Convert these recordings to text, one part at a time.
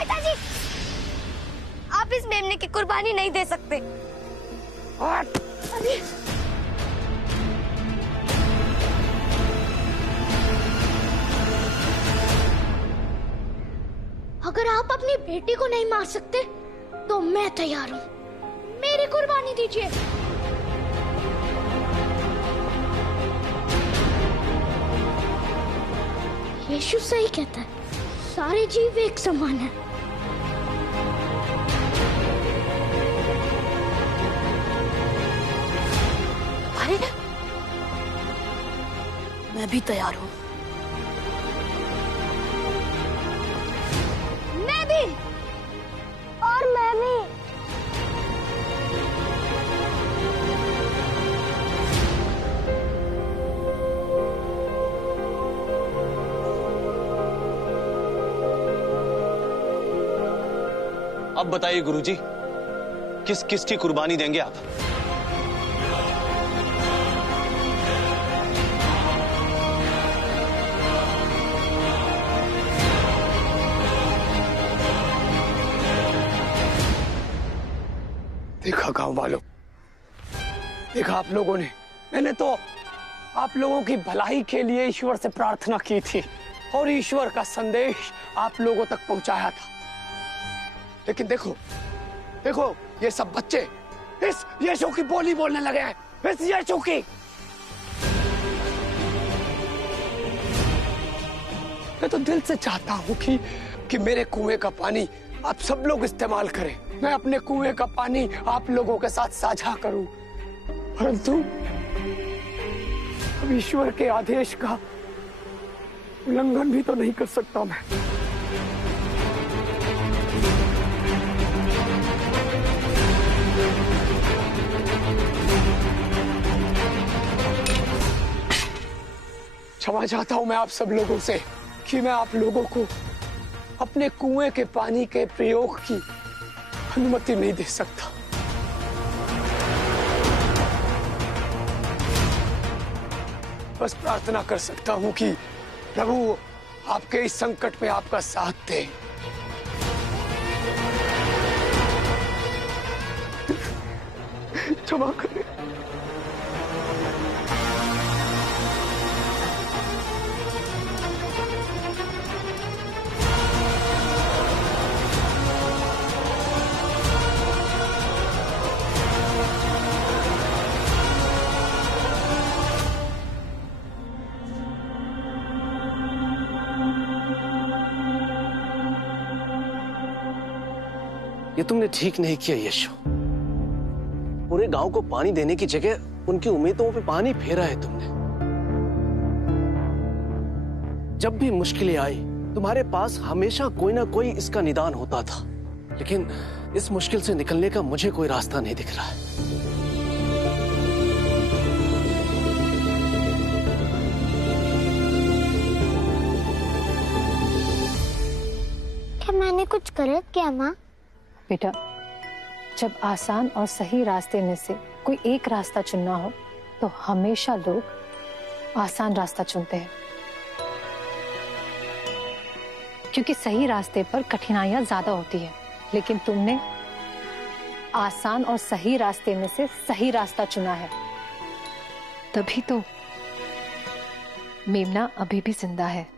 पिताजी, आप इस मेमने की कुर्बानी नहीं दे सकते। अरे अगर आप अपनी बेटी को नहीं मार सकते तो मैं तैयार हूँ। मेरी कुर्बानी दीजिए। यीशु सही कहता है, सारे जीव एक समान हैं। अरे मैं भी तैयार हूँ। मैं भी, और मैं भी। अब बताइए गुरुजी, किस किस की कुर्बानी देंगे आप? देखा गांव वालों, देखा आप लोगों ने, मैंने तो आप लोगों की भलाई के लिए ईश्वर से प्रार्थना की थी और ईश्वर का संदेश आप लोगों तक पहुंचाया था। लेकिन देखो देखो, ये सब बच्चे इस यीशु की बोली बोलने लगे हैं, इस यीशु की। मैं तो दिल से चाहता हूं कि मेरे कुएं का पानी आप सब लोग इस्तेमाल करें। मैं अपने कुएं का पानी आप लोगों के साथ साझा करूं, परंतु अब ईश्वर के आदेश का उल्लंघन भी तो नहीं कर सकता मैं। क्षमा चाहता हूं मैं आप सब लोगों से कि मैं आप लोगों को अपने कुएं के पानी के प्रयोग की अनुमति नहीं दे सकता। बस प्रार्थना कर सकता हूं कि प्रभु आपके इस संकट में आपका साथ दे। क्षमा करें। ये तुमने ठीक नहीं किया यीशु। पूरे गांव को पानी देने की जगह उनकी उम्मीदों पे पानी फेरा है तुमने। जब भी मुश्किलें आई, तुम्हारे पास हमेशा कोई ना कोई इसका निदान होता था, लेकिन इस मुश्किल से निकलने का मुझे कोई रास्ता नहीं दिख रहा है। क्या मैंने कुछ गलत किया माँ? बेटा, जब आसान और सही रास्ते में से कोई एक रास्ता चुनना हो तो हमेशा लोग आसान रास्ता चुनते हैं, क्योंकि सही रास्ते पर कठिनाइयां ज्यादा होती है। लेकिन तुमने आसान और सही रास्ते में से सही रास्ता चुना है, तभी तो मेमना अभी भी जिंदा है।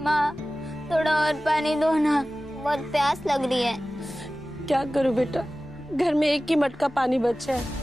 माँ थोड़ा और पानी दो ना, बहुत प्यास लग रही है। क्या करूं बेटा, घर में एक ही मटका पानी बचा है।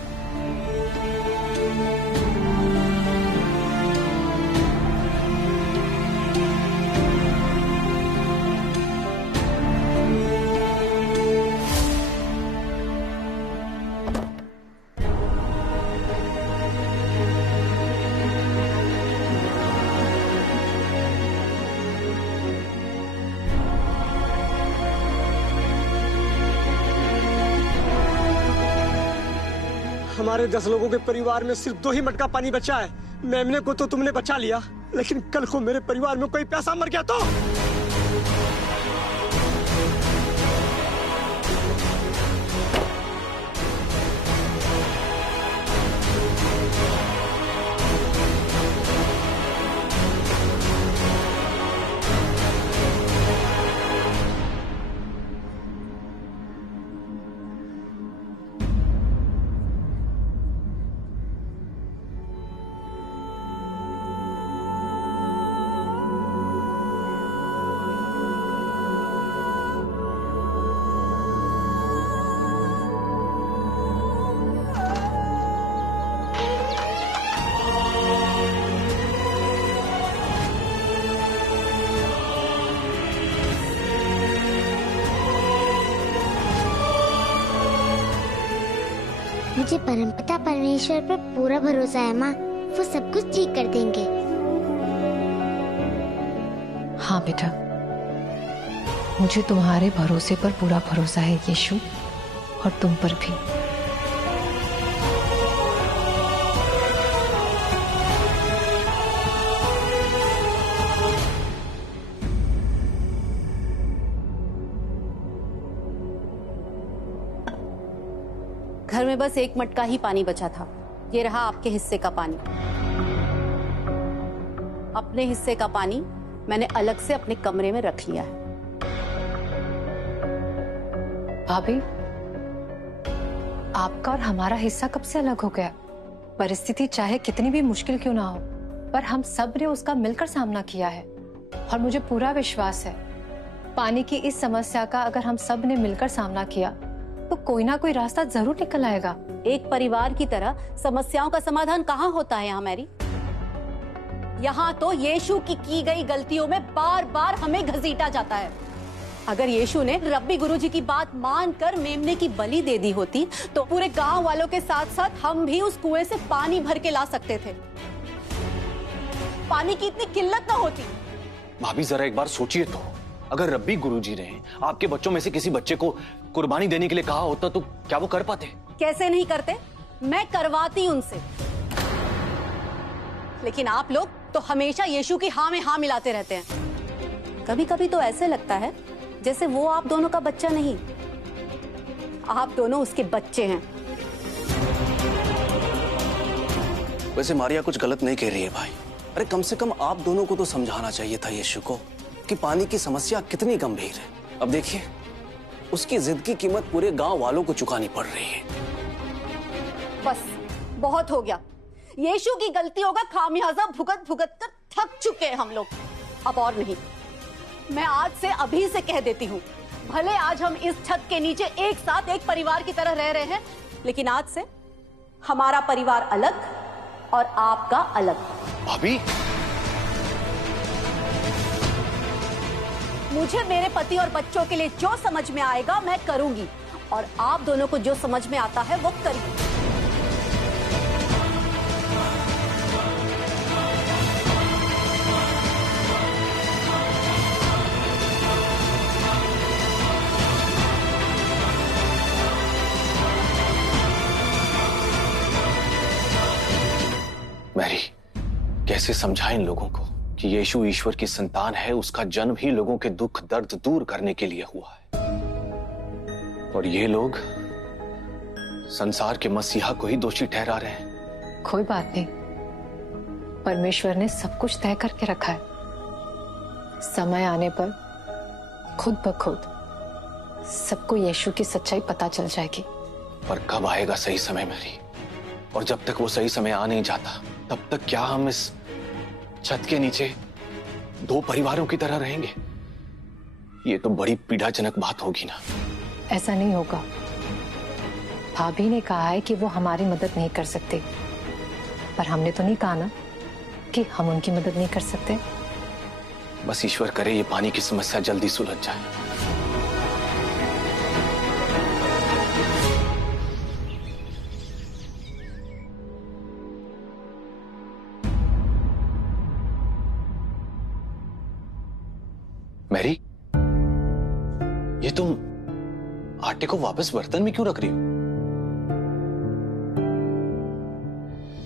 हमारे 10 लोगों के परिवार में सिर्फ 2 ही मटका पानी बचा है। मेमने को तो तुमने बचा लिया, लेकिन कल को मेरे परिवार में कोई प्यासा मर गया तो? मुझे परमपिता परमेश्वर पर पूरा भरोसा है माँ, वो सब कुछ ठीक कर देंगे। हाँ बेटा, मुझे तुम्हारे भरोसे पर पूरा भरोसा है यीशु, और तुम पर भी। घर में बस एक मटका ही पानी बचा था। ये रहा आपके हिस्से का पानी। अपने हिस्से का पानी मैंने अलग से अपने कमरे में रख लिया है। भाभी, आपका और हमारा हिस्सा कब से अलग हो गया? परिस्थिति चाहे कितनी भी मुश्किल क्यों ना हो, पर हम सब ने उसका मिलकर सामना किया है। और मुझे पूरा विश्वास है, पानी की इस समस्या का अगर हम सब ने मिलकर सामना किया तो कोई ना कोई रास्ता जरूर निकल आएगा। एक परिवार की तरह समस्याओं का समाधान कहाँ होता है यहाँ मैरी? यहाँ तो यीशु की गई गलतियों में बार बार हमें घसीटा जाता है। अगर यीशु ने रब्बी गुरुजी की बात मानकर मेमने की बलि दे दी होती तो पूरे गांव वालों के साथ साथ हम भी उस कुएं से पानी भर के ला सकते थे। पानी की इतनी किल्लत ना होती। भाभी जरा एक बार सोचिए तो, अगर रब्बी गुरुजी ने आपके बच्चों में से किसी बच्चे को कुर्बानी देने के लिए कहा होता तो क्या वो कर पाते? कैसे नहीं करते, मैं करवाती उनसे। लेकिन आप लोग तो हमेशा यीशु की हाँ में हाँ मिलाते रहते हैं। कभी कभी तो ऐसे लगता है जैसे वो आप दोनों का बच्चा नहीं, आप दोनों उसके बच्चे हैं। वैसे मारिया कुछ गलत नहीं कह रही है भाई। अरे कम से कम आप दोनों को तो समझाना चाहिए था यीशु को कि पानी की समस्या कितनी गंभीर है। अब देखिए, उसकी जिद की कीमत पूरे गांव वालों को चुकानी पड़ रही है। बस बहुत हो गया। यीशु की गलतियों का खामियाजा भुगत भुगत कर थक चुके हैं हम लोग। अब और नहीं। मैं आज से अभी से कह देती हूँ, भले आज हम इस छत के नीचे एक साथ एक परिवार की तरह रह रहे हैं, लेकिन आज से हमारा परिवार अलग और आपका अलग। भाभी, मुझे मेरे पति और बच्चों के लिए जो समझ में आएगा मैं करूंगी, और आप दोनों को जो समझ में आता है वो करिए। मैरी, कैसे समझाएं इन लोगों को कि यीशु ईश्वर की संतान है, उसका जन्म ही लोगों के दुख दर्द दूर करने के लिए हुआ है, और ये लोग संसार के मसीहा को ही दोषी ठहरा रहे हैं। कोई बात नहीं, परमेश्वर ने सब कुछ तय करके रखा है। समय आने पर खुद ब खुद सबको यीशु की सच्चाई पता चल जाएगी। पर कब आएगा सही समय मैरी? और जब तक वो सही समय आ नहीं जाता, तब तक क्या हम इस छत के नीचे दो परिवारों की तरह रहेंगे। ये तो बड़ी पीड़ाजनक बात होगी ना। ऐसा नहीं होगा। भाभी ने कहा है कि वो हमारी मदद नहीं कर सकते, पर हमने तो नहीं कहा ना कि हम उनकी मदद नहीं कर सकते। बस ईश्वर करे ये पानी की समस्या जल्दी सुलझ जाए। मैरी, ये तुम आटे को वापस बर्तन में क्यों रख रही हो?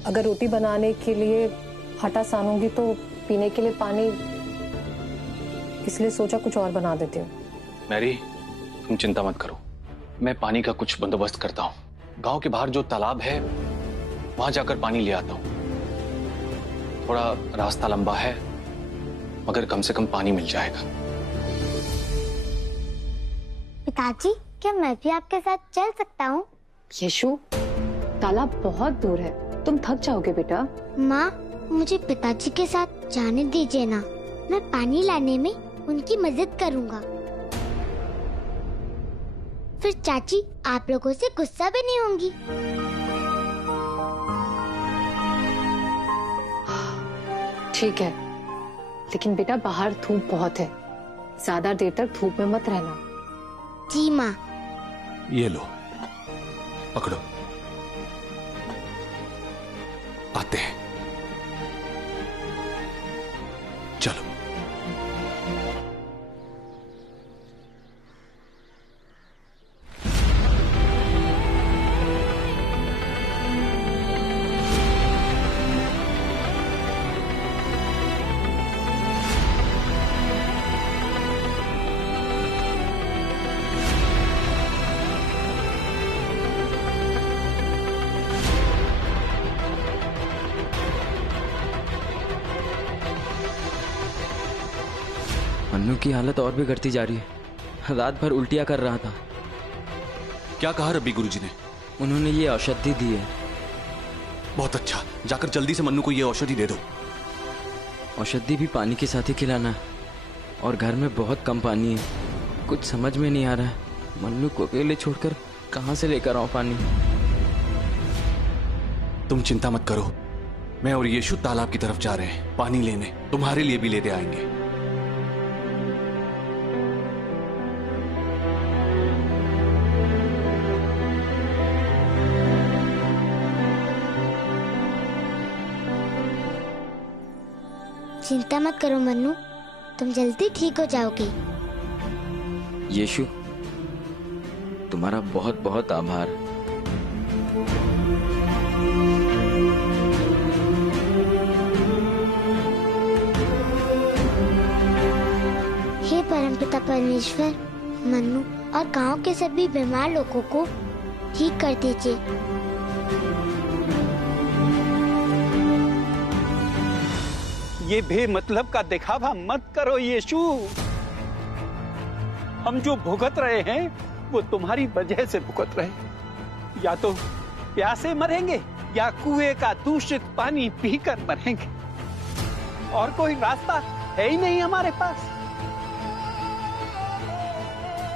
अगर रोटी बनाने के लिए आटा सानूंगी तो पीने के लिए पानी, इसलिए सोचा कुछ और बना देती हूँ। मैरी, तुम चिंता मत करो, मैं पानी का कुछ बंदोबस्त करता हूँ। गांव के बाहर जो तालाब है वहां जाकर पानी ले आता हूँ। थोड़ा रास्ता लंबा है, मगर कम से कम पानी मिल जाएगा। पिताजी, क्या मैं भी आपके साथ चल सकता हूँ? यशु, तालाब बहुत दूर है, तुम थक जाओगे बेटा। माँ, मुझे पिताजी के साथ जाने दीजिए ना, मैं पानी लाने में उनकी मदद करूँगा। फिर चाची आप लोगों से गुस्सा भी नहीं होंगी। ठीक है, लेकिन बेटा बाहर धूप बहुत है, ज्यादा देर तक धूप में मत रहना। जी माँ। ये लो, पकड़ो, आते हैं, चलो। मन्नू की हालत और भी बढ़ती जा रही है। रात भर उल्टियां कर रहा था। क्या कहा रब्बी गुरुजी ने? उन्होंने ये औषधि दी है। बहुत अच्छा, जाकर जल्दी से मन्नू को ये औषधि दे दो। औषधि भी पानी के साथ ही खिलाना है, और घर में बहुत कम पानी है। कुछ समझ में नहीं आ रहा है, मन्नू को अकेले छोड़कर कहाँ से लेकर आऊं पानी। तुम चिंता मत करो, मैं और यीशु तालाब की तरफ जा रहे हैं पानी लेने, तुम्हारे लिए भी लेते आएंगे। चिंता मत करो मन्नू, तुम जल्दी ठीक हो जाओगे। यीशु, तुम्हारा बहुत बहुत आभार। हे परमपिता परमेश्वर, मन्नू और गांव के सभी बीमार लोगों को ठीक कर दीजिए। ये बेमतलब का दिखावा मत करो यीशु। हम जो भुगत रहे हैं वो तुम्हारी वजह से भुगत रहे। या तो प्यासे मरेंगे या कुएं का दूषित पानी पीकर मरेंगे, और कोई रास्ता है ही नहीं हमारे पास।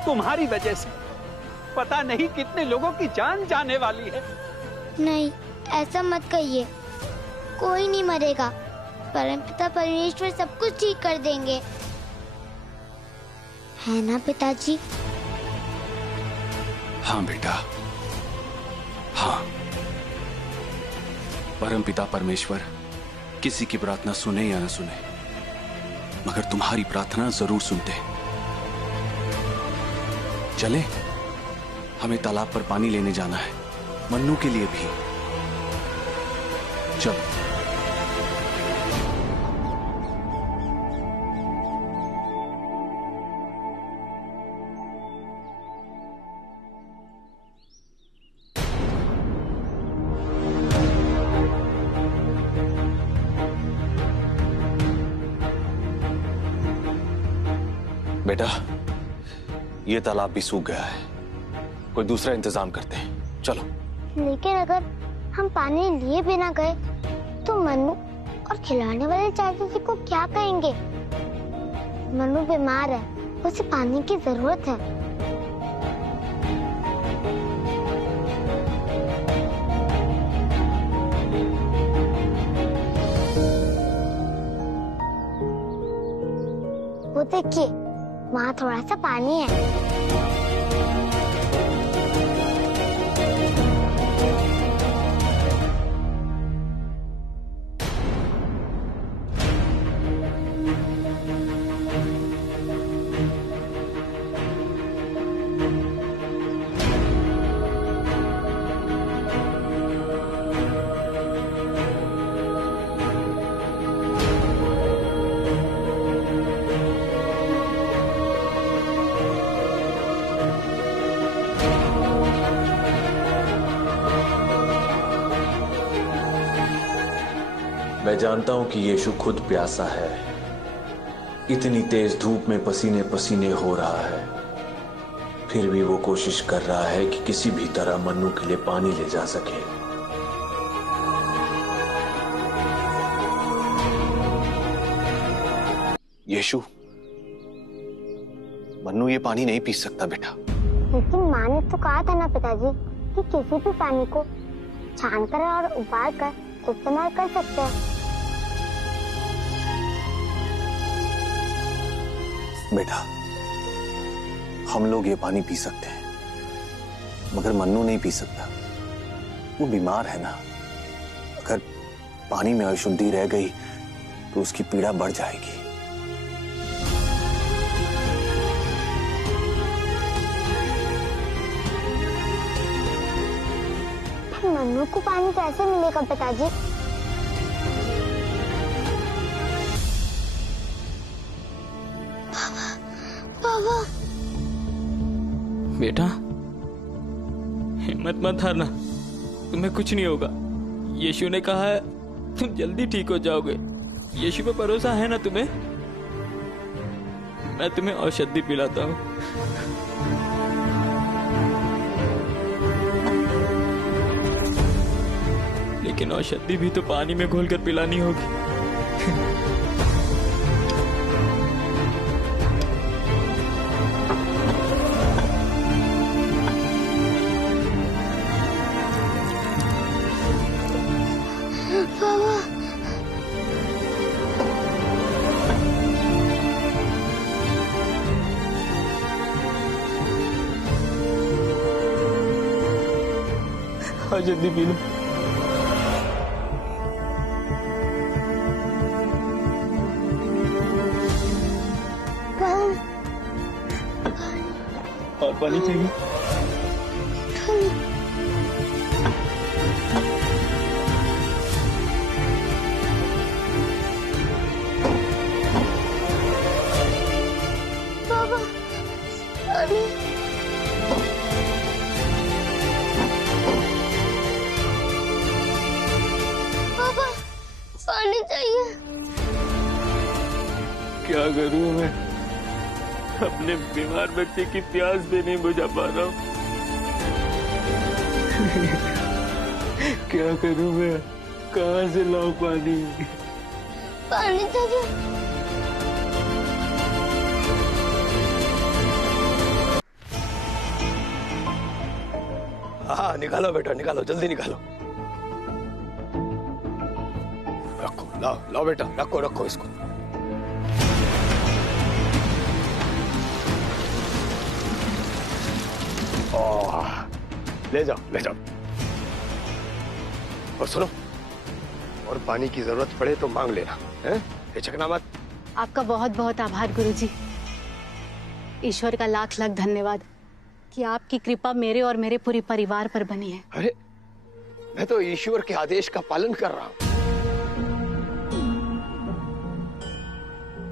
तुम्हारी वजह से पता नहीं कितने लोगों की जान जाने वाली है। नहीं, ऐसा मत कहिए, कोई नहीं मरेगा। परमपिता परमेश्वर सब कुछ ठीक कर देंगे, है ना पिताजी? हाँ बेटा, हाँ। परमपिता परमेश्वर किसी की प्रार्थना सुने या न सुने, मगर तुम्हारी प्रार्थना जरूर सुनते हैं। चले, हमें तालाब पर पानी लेने जाना है, मन्नू के लिए भी। चलो। बेटा, ये तालाब भी सूख गया है, कोई दूसरा इंतजाम करते हैं, चलो। लेकिन अगर हम पानी लिए बिना गए तो मन्नू और खिलाने वाले चाचा जी को क्या कहेंगे? मनु बीमार है, उसे पानी की जरूरत है। वो देखिए, वहाँ थोड़ा सा पानी है। मैं जानता हूं कि यीशु खुद प्यासा है, इतनी तेज धूप में पसीने पसीने हो रहा है, फिर भी वो कोशिश कर रहा है कि किसी भी तरह मन्नू के लिए पानी ले जा सके। यीशु, मन्नू ये पानी नहीं पी सकता बेटा। लेकिन माँ ने तो कहा था ना पिताजी कि किसी भी पानी को छानकर और उबाल कर इस्तेमाल कर सकते हैं। बेटा, हम लोग ये पानी पी सकते हैं, मगर मन्नू नहीं पी सकता। वो बीमार है ना। अगर पानी में अशुद्धि रह गई तो उसकी पीड़ा बढ़ जाएगी। मन्नू को पानी कैसे मिलेगा पिताजी? पापा। बेटा, हिम्मत मत हारना, तुम्हें कुछ नहीं होगा। यीशु ने कहा है तुम जल्दी ठीक हो जाओगे। यीशु पे भरोसा है ना तुम्हें? मैं तुम्हें औषधि पिलाता हूँ। लेकिन औषधि भी तो पानी में घोलकर पिलानी होगी। औषधि पी लो। और पानी चाहिए? पापा, पानी। पापा, पानी चाहिए। क्या करूं मैं? अपने बीमार बच्चे की प्यास भी नहीं बुझा पा रहा हूँ। क्या करूं मैं? कहाँ से लाऊं पानी? पानी चाहिए। हाँ, निकालो बेटा, निकालो, जल्दी निकालो। रखो, लाओ लाओ बेटा, रखो रखो इसको। ले जाओ ले जाओ। और सुनो, और पानी की जरूरत पड़े तो मांग लेना, हैं? हिचकना मत। आपका बहुत बहुत आभार गुरुजी। ईश्वर का लाख लाख धन्यवाद कि आपकी कृपा मेरे और मेरे पूरे परिवार पर बनी है। अरे, मैं तो ईश्वर के आदेश का पालन कर रहा हूं।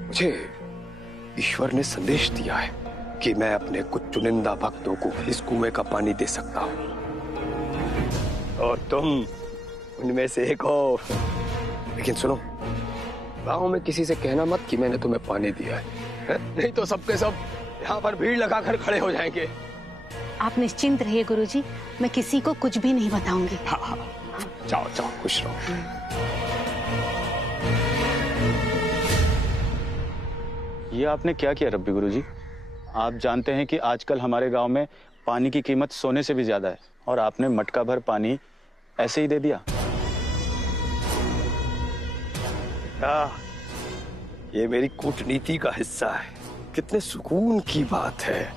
मुझे ईश्वर ने संदेश दिया है कि मैं अपने कुछ चुनिंदा भक्तों को इस कुएं का पानी दे सकता हूं, और तुम उनमें से एक हो। लेकिन सुनो, गांव में किसी से कहना मत कि मैंने तुम्हें पानी दिया है, नहीं तो सबके सब यहाँ पर भीड़ लगाकर खड़े हो जाएंगे। आप निश्चिंत रहिए गुरुजी, मैं किसी को कुछ भी नहीं बताऊंगी। हाँ हाँ, जाओ जाओ, खुश रहो। ये आपने क्या किया रब्बी गुरुजी? आप जानते हैं कि आजकल हमारे गांव में पानी की कीमत सोने से भी ज्यादा है और आपने मटका भर पानी ऐसे ही दे दिया। ये मेरी कूटनीति का हिस्सा है। कितने सुकून की बात है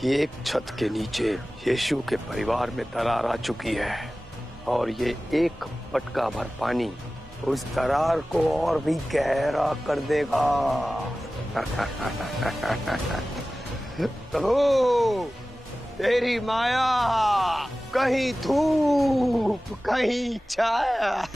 कि एक छत के नीचे यीशु के परिवार में दरार आ चुकी है और ये एक मटका भर पानी उस दरार को और भी गहरा कर देगा। प्रभु, तेरी माया, कहीं धूप कहीं छाया।